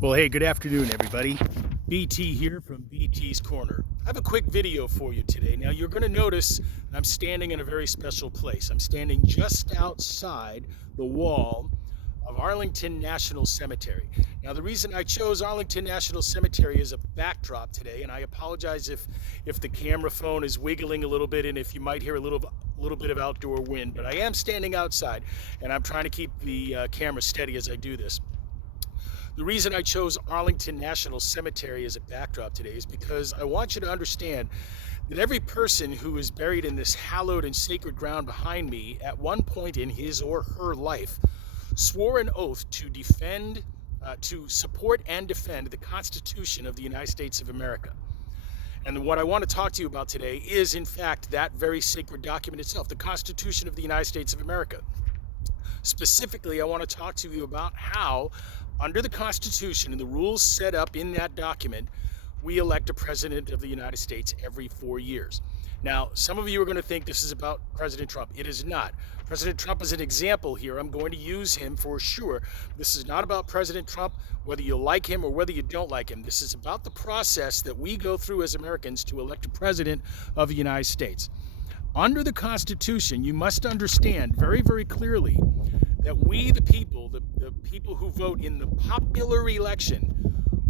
Well, hey, good afternoon, everybody. BT here from BT's Corner. I have a quick video for you today. Now, you're going to notice I'm standing in a very special place. I'm standing just outside the wall of Arlington National Cemetery. Now, the reason I chose Arlington National Cemetery as a backdrop today, and I apologize if the camera phone is wiggling a little bit and if you might hear a little bit of outdoor wind, but I am standing outside and I'm trying to keep the camera steady as I do this. The reason I chose Arlington National Cemetery as a backdrop today is because I want you to understand that every person who is buried in this hallowed and sacred ground behind me at one point in his or her life swore an oath to defend, to support and defend the Constitution of the United States of America. And what I want to talk to you about today is, in fact, that very sacred document itself, the Constitution of the United States of America. Specifically, I want to talk to you about how, under the Constitution and the rules set up in that document, we elect a president of the United States every 4 years. Now, some of you are going to think this is about President Trump. It is not. President Trump is an example here. I'm going to use him for sure. This is not about President Trump, whether you like him or whether you don't like him. This is about the process that we go through as Americans to elect a president of the United States. Under the Constitution, you must understand very, very clearly that we, the people who vote in the popular election,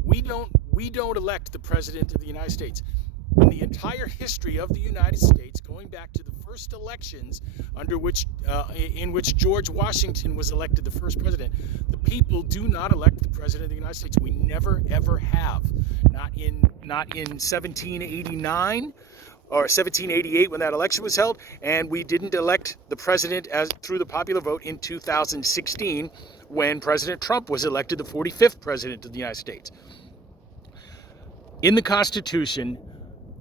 we don't elect the president of the United States. In the entire history of the United States, going back to the first elections in which George Washington was elected the first president, the people do not elect the president of the United States. We never ever have. Not in 1789. Or 1788 when that election was held, and we didn't elect the president through the popular vote in 2016 when President Trump was elected the 45th president of the United States. In the Constitution,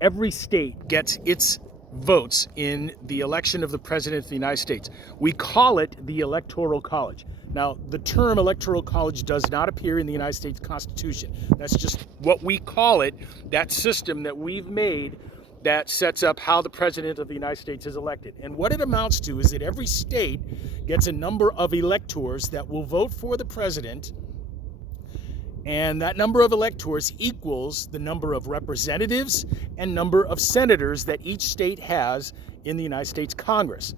every state gets its votes in the election of the president of the United States. We call it the Electoral College. Now, the term Electoral College does not appear in the United States Constitution. That's just what we call it, that system that we've made that sets up how the president of the United States is elected. And what it amounts to is that every state gets a number of electors that will vote for the president, and that number of electors equals the number of representatives and number of senators that each state has in the United States Congress.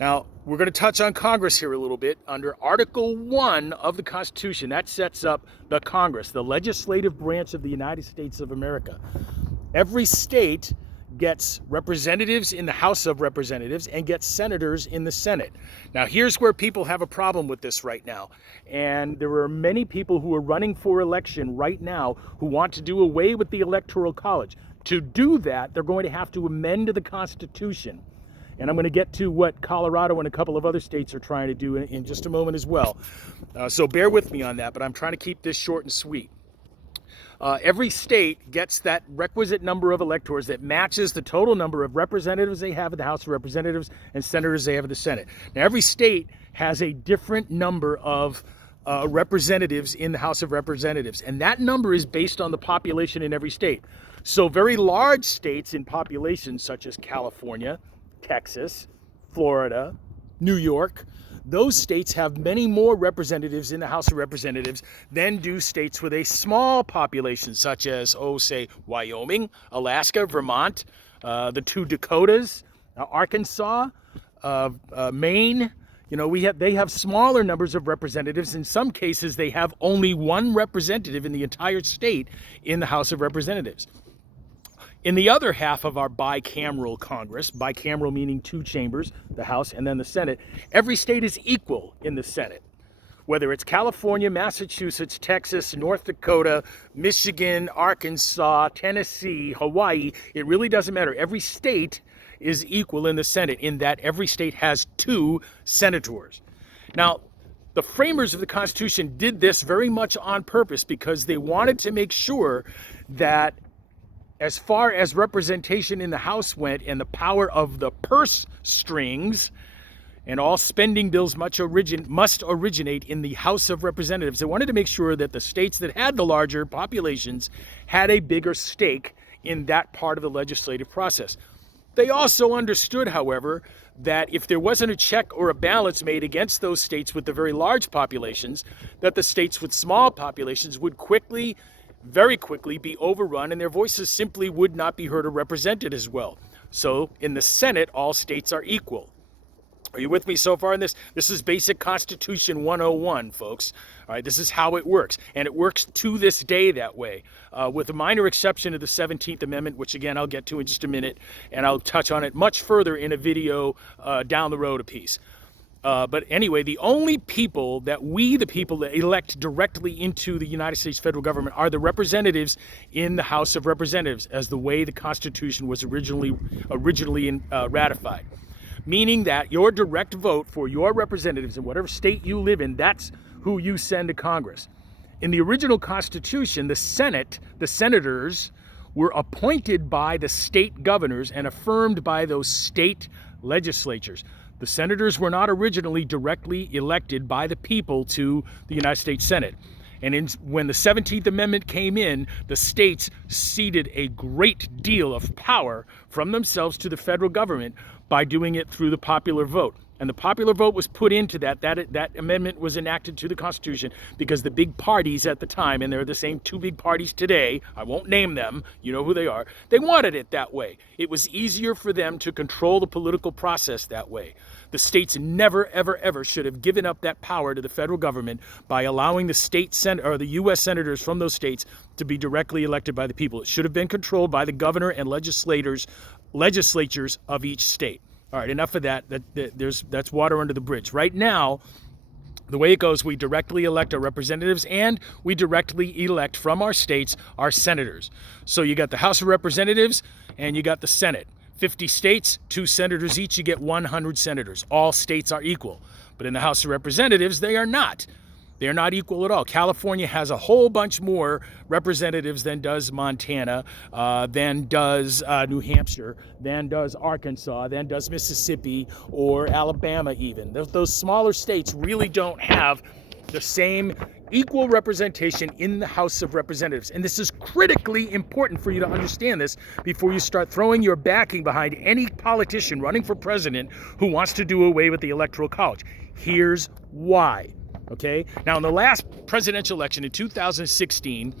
Now, we're going to touch on Congress here a little bit. Under Article 1 of the Constitution, that sets up the Congress, the legislative branch of the United States of America. Every state gets representatives in the House of Representatives and gets senators in the Senate. Now, here's where people have a problem with this right now. And there are many people who are running for election right now who want to do away with the Electoral College. To do that, they're going to have to amend the Constitution. And I'm going to get to what Colorado and a couple of other states are trying to do in just a moment as well. So bear with me on that, but I'm trying to keep this short and sweet. Every state gets that requisite number of electors that matches the total number of representatives they have in the House of Representatives and senators they have in the Senate. Now, every state has a different number of representatives in the House of Representatives, and that number is based on the population in every state. So very large states in population, such as California, Texas, Florida, New York, those states have many more representatives in the House of Representatives than do states with a small population, such as, say, Wyoming, Alaska, Vermont, the two Dakotas, Arkansas, Maine. You know, they have smaller numbers of representatives. In some cases, they have only one representative in the entire state in the House of Representatives. In the other half of our bicameral Congress, bicameral meaning two chambers, the House and then the Senate, every state is equal in the Senate. Whether it's California, Massachusetts, Texas, North Dakota, Michigan, Arkansas, Tennessee, Hawaii, it really doesn't matter. Every state is equal in the Senate in that every state has two senators. Now, the framers of the Constitution did this very much on purpose because they wanted to make sure that as far as representation in the House went and the power of the purse strings, and all spending bills must originate in the House of Representatives, they wanted to make sure that the states that had the larger populations had a bigger stake in that part of the legislative process. They also understood, however, that if there wasn't a check or a balance made against those states with the very large populations, that the states with small populations would quickly, very quickly, be overrun, and their voices simply would not be heard or represented as well. So in the Senate, all states are equal. Are you with me so far in this? This is basic Constitution 101, folks. All right, this is how it works. And it works to this day that way, with a minor exception of the 17th Amendment, which again, I'll get to in just a minute, and I'll touch on it much further in a video down the road a piece. But anyway, the only people that the people that elect directly into the United States federal government are the representatives in the House of Representatives, as the way the Constitution was originally ratified. Meaning that your direct vote for your representatives in whatever state you live in, that's who you send to Congress. In the original Constitution, the Senate, the senators, were appointed by the state governors and affirmed by those state legislatures. The senators were not originally directly elected by the people to the United States Senate. And when the 17th Amendment came in, the states ceded a great deal of power from themselves to the federal government by doing it through the popular vote. And the popular vote was put into that amendment was enacted to the Constitution because the big parties at the time, and they're the same two big parties today, I won't name them, you know who they are, they wanted it that way. It was easier for them to control the political process that way. The states never, ever, ever should have given up that power to the federal government by allowing the U.S. senators from those states to be directly elected by the people. It should have been controlled by the governor and legislatures of each state. All right, enough of that. That's water under the bridge. Right now, the way it goes, we directly elect our representatives and we directly elect from our states our senators. So you got the House of Representatives and you got the Senate. 50 states, 2 senators each, you get 100 senators. All states are equal. But in the House of Representatives, they are not. They're not equal at all. California has a whole bunch more representatives than does Montana, than does New Hampshire, than does Arkansas, than does Mississippi, or Alabama even. Those smaller states really don't have the same equal representation in the House of Representatives. And this is critically important for you to understand this before you start throwing your backing behind any politician running for president who wants to do away with the Electoral College. Here's why. Okay, now in the last presidential election in 2016,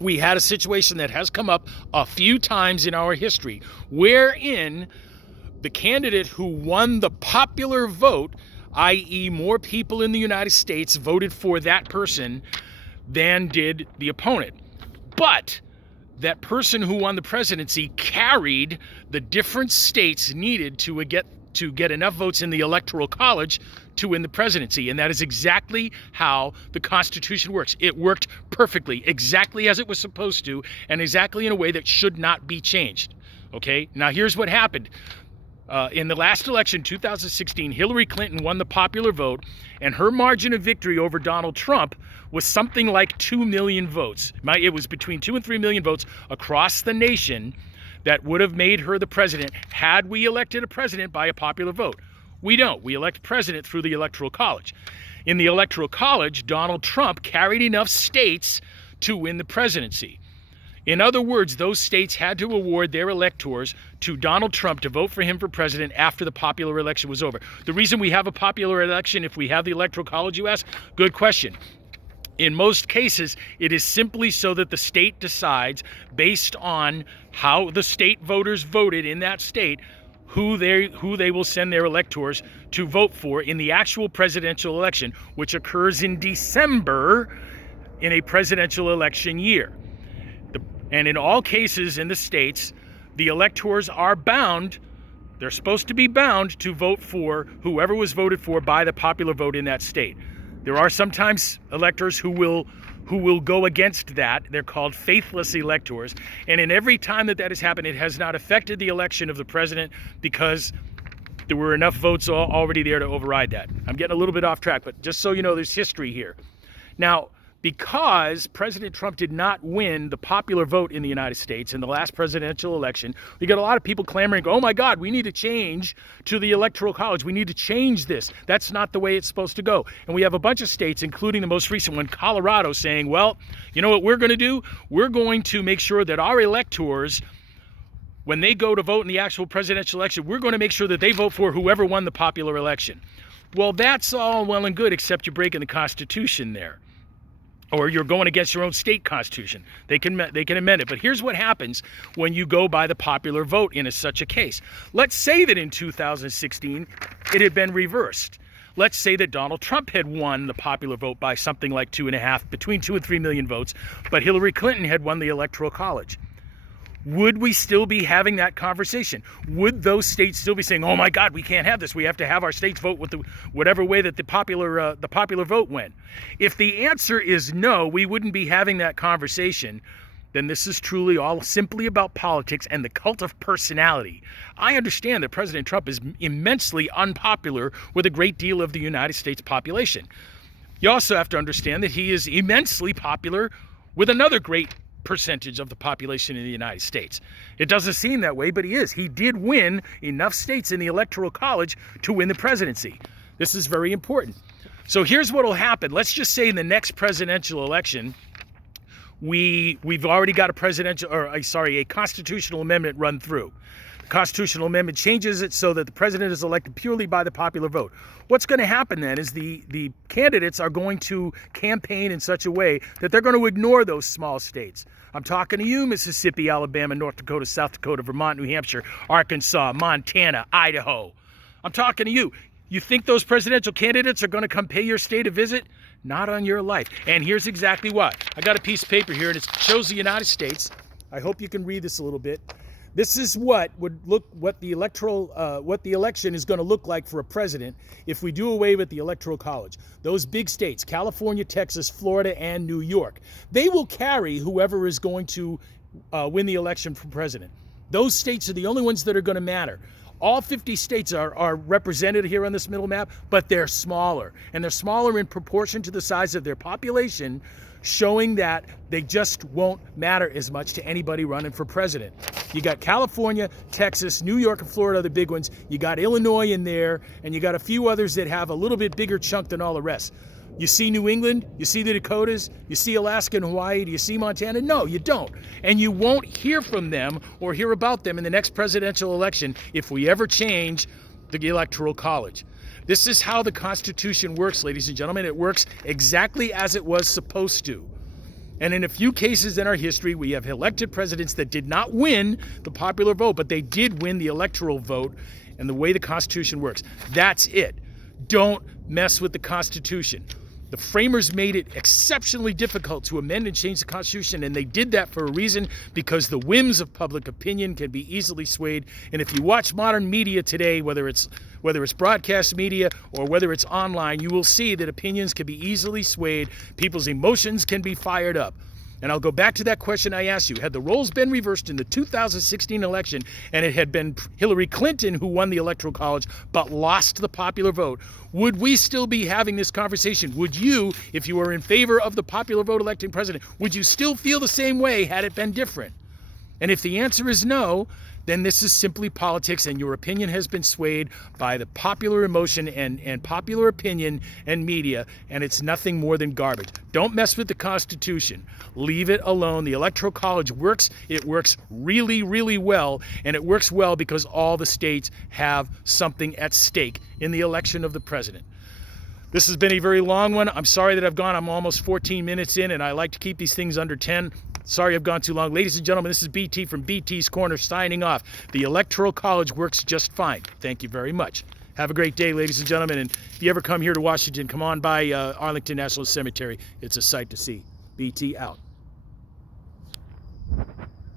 we had a situation that has come up a few times in our history, wherein the candidate who won the popular vote, i.e. more people in the United States voted for that person than did the opponent. But that person who won the presidency carried the different states needed to get enough votes in the Electoral College to win the presidency. And that is exactly how the Constitution works. It worked perfectly, exactly as it was supposed to, and exactly in a way that should not be changed. Okay, now here's what happened. In the last election, 2016, Hillary Clinton won the popular vote, and her margin of victory over Donald Trump was something like 2 million votes. It was between 2 and 3 million votes across the nation that would have made her the president had we elected a president by a popular vote. We don't. We elect president through the Electoral College. In the Electoral College, Donald Trump carried enough states to win the presidency. In other words, those states had to award their electors to Donald Trump to vote for him for president after the popular election was over. The reason we have a popular election if we have the Electoral College, you ask? Good question. In most cases, it is simply so that the state decides, based on how the state voters voted in that state, who they will send their electors to vote for in the actual presidential election, which occurs in December in a presidential election year. And in all cases in the states, the electors are bound, they're supposed to be bound to vote for whoever was voted for by the popular vote in that state. There are sometimes electors who will go against that. They're called faithless electors. And in every time that has happened, it has not affected the election of the president because there were enough votes already there to override that. I'm getting a little bit off track, but just so you know, there's history here. Now, because President Trump did not win the popular vote in the United States in the last presidential election, we got a lot of people clamoring, oh my God, we need to change to the Electoral College. We need to change this. That's not the way it's supposed to go. And we have a bunch of states, including the most recent one, Colorado, saying, well, you know what we're going to do? We're going to make sure that our electors when they go to vote in the actual presidential election, we're going to make sure that they vote for whoever won the popular election. Well, that's all well and good, except you're breaking the Constitution there. Or you're going against your own state constitution. They can amend it. But here's what happens when you go by the popular vote in such a case. Let's say that in 2016, it had been reversed. Let's say that Donald Trump had won the popular vote by something like between 2 and 3 million votes, but Hillary Clinton had won the Electoral College. Would we still be having that conversation? Would those states still be saying, "Oh my God, we can't have this. We have to have our states vote with whatever way that the popular vote went"? If the answer is no, we wouldn't be having that conversation. Then this is truly all simply about politics and the cult of personality. I understand that President Trump is immensely unpopular with a great deal of the United States population. You also have to understand that he is immensely popular with another great percentage of the population in the United States. It doesn't seem that way, but he is. He did win enough states in the Electoral College to win the presidency. This is very important. So here's what will happen. Let's just say in the next presidential election, we've already got a constitutional amendment run through. The constitutional amendment changes it so that the president is elected purely by the popular vote. What's going to happen then is the candidates are going to campaign in such a way that they're going to ignore those small states. I'm talking to you, Mississippi, Alabama, North Dakota, South Dakota, Vermont, New Hampshire, Arkansas, Montana, Idaho. I'm talking to you. You think those presidential candidates are going to come pay your state a visit? Not on your life. And here's exactly why. I got a piece of paper here, and it shows the United States. I hope you can read this a little bit. This is what the election is going to look like for a president if we do away with the Electoral College. Those big states, California, Texas, Florida, and New York, they will carry whoever is going to win the election for president. Those states are the only ones that are going to matter. All 50 states are represented here on this middle map, but they're smaller. And they're smaller in proportion to the size of their population, showing that they just won't matter as much to anybody running for president. You got California, Texas, New York, and Florida, the big ones. You got Illinois in there, and you got a few others that have a little bit bigger chunk than all the rest. You see New England, you see the Dakotas, you see Alaska and Hawaii, do you see Montana? No, you don't. And you won't hear from them or hear about them in the next presidential election if we ever change the Electoral College. This is how the Constitution works, ladies and gentlemen. It works exactly as it was supposed to. And in a few cases in our history, we have elected presidents that did not win the popular vote, but they did win the electoral vote and the way the Constitution works. That's it. Don't mess with the Constitution. The framers made it exceptionally difficult to amend and change the Constitution, and they did that for a reason, because the whims of public opinion can be easily swayed. And if you watch modern media today, whether it's broadcast media or whether it's online, you will see that opinions can be easily swayed. People's emotions can be fired up. And I'll go back to that question I asked you. Had the roles been reversed in the 2016 election and it had been Hillary Clinton who won the Electoral College but lost the popular vote, would we still be having this conversation? Would you, if you were in favor of the popular vote electing president, would you still feel the same way had it been different? And if the answer is no, then this is simply politics, and your opinion has been swayed by the popular emotion and popular opinion and media, and it's nothing more than garbage. Don't mess with the Constitution. Leave it alone. The Electoral College works. It works really, really well, and it works well because all the states have something at stake in the election of the president. This has been a very long one. I'm sorry that I'm almost 14 minutes in, and I like to keep these things under 10. Sorry I've gone too long. Ladies and gentlemen, this is BT from BT's Corner signing off. The Electoral College works just fine. Thank you very much. Have a great day, ladies and gentlemen. And if you ever come here to Washington, come on by Arlington National Cemetery. It's a sight to see. BT out.